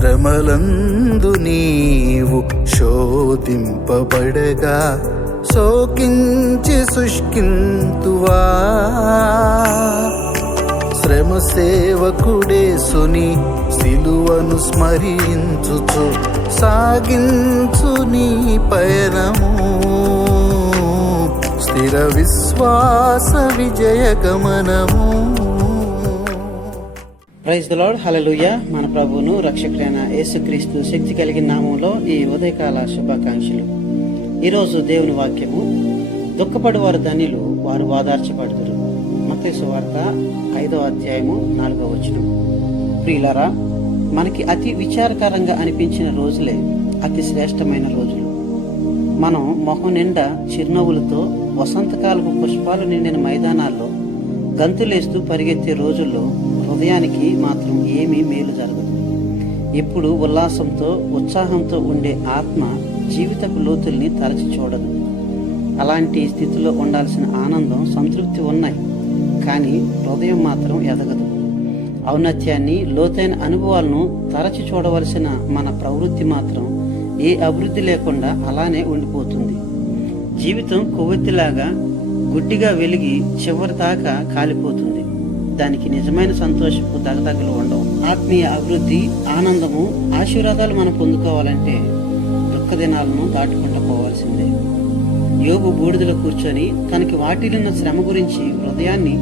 శ్రమలందు నీవు శోధింపబడగా శోకించి శుష్కింతువా. శ్రమ సేవకుడేసుని సిలువను స్మరించుచు సాగించు నీ పయనము. స్థిర విశ్వాస విజయ గమనము. Praise the Lord. హల్లెలూయా. మన ప్రభువును రక్షకుడైన యేసుక్రీస్తు శక్తి కలిగిన నామంలో ఈ ఉదయకాల శుభాకాంక్షలు. ఈరోజు దేవుని వాక్యము, దుఃఖపడువారు ధన్యులు, వారు ఓదార్చబడుదురు. మత్తయి సువార్త 5వ అధ్యాయము 4వ వచనం. ప్రియులారా, మనకి అతి విచారకరంగా అనిపించిన రోజులే అతి శ్రేష్టమైన రోజులు. మనం మొహం నిండా చిరునవ్వులతో వసంతకాలపు పుష్పాలు నిండిన మైదానాల్లో గంతులేస్తూ పరిగెత్తే రోజుల్లో హృదయానికి మాత్రం ఏమీ మేలు జరగదు. ఎప్పుడు ఉల్లాసంతో ఉత్సాహంతో ఉండే ఆత్మ జీవితపు లోతుల్ని తరచి చూడదు. అలాంటి స్థితిలో ఉండాల్సిన ఆనందం, సంతృప్తి ఉన్నాయి, కానీ హృదయం మాత్రం ఎదగదు. ఔన్నత్యాన్ని, లోతైన అనుభవాలను తరచి చూడవలసిన మన ప్రవృత్తి మాత్రం ఏ అభివృద్ధి లేకుండా అలానే ఉండిపోతుంది. జీవితం కొవ్వొత్తిలాగా గుడ్డిగా వెలిగి చివరి దాకా కాలిపోతుంది. దానికి నిజమైన సంతోషపు దగదగలు ఉండవు. ఆత్మీయ అభివృద్ధి, ఆనందము, ఆశీర్వాదాలు మనం పొందుకోవాలంటే దుఃఖ దినాలను దాటుకుంటూ పోవాల్సిందే. యోబు బూడిదలో కూర్చొని తనకి వాటిల్లిన శ్రమ గురించి హృదయాన్ని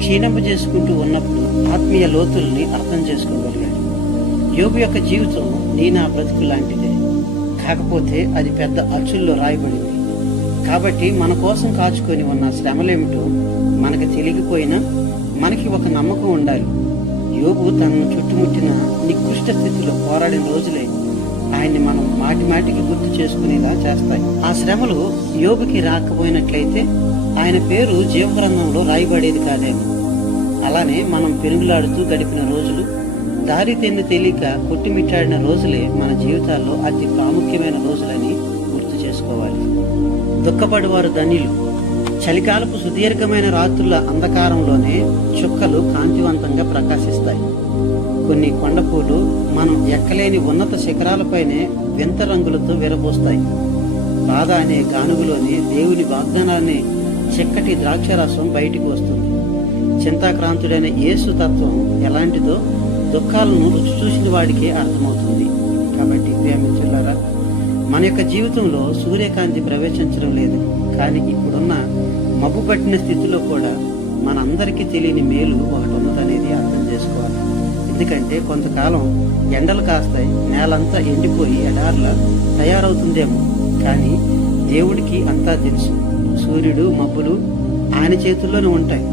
క్షీణింపజేసుకుంటూ ఉన్నప్పుడు ఆత్మీయ లోతుల్ని అర్థం చేసుకోగలిగాడు. యోబు యొక్క జీవితం నీ నా బ్రతుకు లాంటిదే, కాకపోతే అది పెద్ద అచ్చుల్లో రాయబడింది. కాబట్టి మన కోసం కాచుకొని ఉన్న శ్రమలేమిటో మనకు తెలియకపోయినా మనకి ఒక నమ్మకం ఉండాలి. యోబు తనను చుట్టుముట్టిన నికృష్ట స్థితిలో పోరాడిన రోజులే ఆయన్ని మనం మాటి మాటికి గుర్తు చేసుకునేలా చేస్తాయి. ఆ శ్రమలు యోబుకి రాకపోయినట్లయితే ఆయన పేరు జీవగ్రంథంలో రాయబడేది కాదేమో. అలానే మనం పెనుగులాడుతూ గడిపిన రోజులు, దారి తెన్ను తెలియక కొట్టిమిట్టాడిన రోజులే మన జీవితాల్లో అతి ప్రాముఖ్యమైన రోజులని గుర్తు చేసుకోవాలి. దుఃఖపడువారు ధన్యులు. చలికాలపు సుదీర్ఘమైన రాత్రుల అంధకారంలోనే చుక్కలు కాంతివంతంగా ప్రకాశిస్తాయి. కొన్ని కొండపూలు మనం ఎక్కలేని ఉన్నత శిఖరాలపైనే వింత రంగులతో విరబోస్తాయి. బాధ అనే గానుగులోని దేవుని వాగ్దానాన్ని చిక్కటి ద్రాక్షరసం బయటికి వస్తుంది. చింతాక్రాంతుడైన యేసు తత్వం ఎలాంటిదో దుఃఖాలను రుచి చూసిన వాడికే అర్థమవుతుంది. కాబట్టి ప్రేమించులారా, మన యొక్క జీవితంలో సూర్యకాంతి ప్రవేశించడం లేదు, కానీ ఇప్పుడున్న మబ్బు పట్టిన స్థితిలో కూడా మనందరికీ తెలియని మేలు ఒకటి ఉన్నదనేది అర్థం చేసుకోవాలి. ఎందుకంటే కొంతకాలం ఎండలు కాస్తాయి, నేలంతా ఎండిపోయి ఎడార్లా తయారవుతుందేమో, కానీ దేవుడికి అంతా తెలుసు. సూర్యుడు, మబ్బులు ఆయన చేతుల్లోనే ఉంటాయి.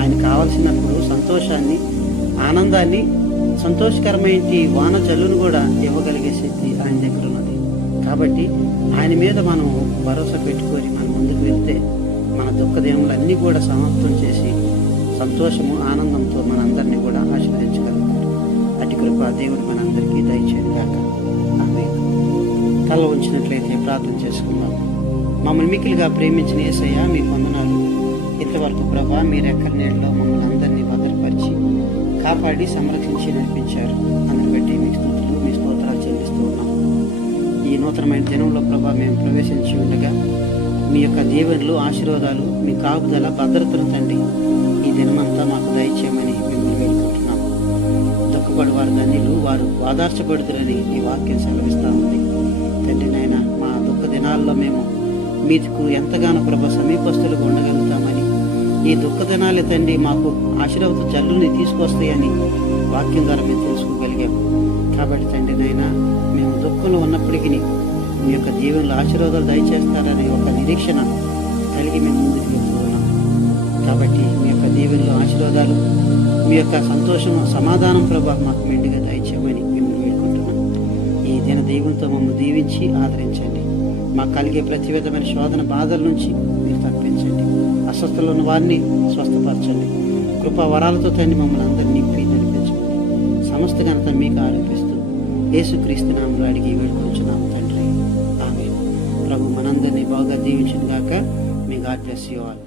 ఆయన కావలసినప్పుడు సంతోషాన్ని, ఆనందాన్ని, సంతోషకరమైన వాన జల్లును కూడా ఇవ్వగలిగే శక్తి ఆయన దగ్గర ఉన్నది. కాబట్టి ఆయన మీద మనం భరోసా పెట్టుకొని మనం ముందుకు వెళ్తే మన దుఃఖ దినములన్నీ కూడా సమాప్తం చేసి సంతోషము, ఆనందంతో మనందరినీ కూడా ఆశీర్వదించగలుగుతారు. అటు కృప దేవుడు మనందరికీ దయచేయను గాక. ఆమేన్. తల ఉంచినట్లయితే ప్రార్థన చేసుకుందాం. మమ్మల్ని మిక్కిలిగా ప్రేమించిన యేసయ్య, మీకు వందనాలు. ఇంతవరకు ప్రభా, మీరు ఎక్కడి నీళ్ళలో మమ్మల్ని అందరినీ భద్రపరిచి కాపాడి సంరక్షించి నడిపించారు. అందుని బట్టి మీకు స్తుతులు, మీ స్తోత్రాలు చెల్లిస్తూ ఉన్నాం. ఈ నూతనమైన దినంలో ప్రభా మేము ప్రవేశించి ఉండగా మీ యొక్క దీవెనలు, ఆశీర్వాదాలు, మీ కాపుదల, భద్రతను తండ్రి ఈ దినమంతా మాకు దయచేయమని మిమ్మల్ని వేడుకుంటున్నాం. దుఃఖపడి వారు ధన్యులు, వారు ఓదార్చబడుతురని ఈ వాక్యం సెలవిస్తా ఉంది. తండ్రి నాయన, మా దుఃఖ దినాల్లో మేము మీకు ఎంతగానో ప్రభా సమీపస్తులుగా ఉండగలుగుతామని, ఈ దుఃఖ దినాలే తండ్రి మాకు ఆశీర్వాద జల్లుని తీసుకొస్తాయని వాక్యం ద్వారా మేము తెలుసుకోగలిగాము. కాబట్టి తండ్రి నాయన, మేము దుఃఖంలో ఉన్నప్పటికీ మీ యొక్క దీవెనలు, ఆశీర్వాదాలు దయచేస్తారనే ఒక నిరీక్షణ కలిగి మేము ముందుకు వెళ్తూ ఉన్నాం. కాబట్టి మీ యొక్క దీవెనలు, ఆశీర్వాదాలు, మీ యొక్క సంతోషం, సమాధానం ప్రభా మాకు మెండుగా దయచేయమని మిమ్మల్ని వేడుకుంటున్నాం. ఈ దిన దీవెనతో మమ్మల్ని దీవించి ఆదరించండి. మాకు కలిగే ప్రతి విధమైన శోధన, బాధల నుంచి మీరు తప్పించండి. అస్వస్థలో ఉన్న వారిని స్వస్థపరచండి. కృపా వరాలతో తండ్రి మమ్మల్ని అందరినీ నింపి నడిపించండి. సమస్త ఘనత మీకు ఆరోపిస్తూ యేసుక్రీస్తు నామములో అడిగి వేడుకొంచున్నాము తండ్రి. ఆమేన్. ప్రభు మనందరినీ బాగా దీవించును గాక. మీ గాడ్ బ్లెస్ యు ఆల్.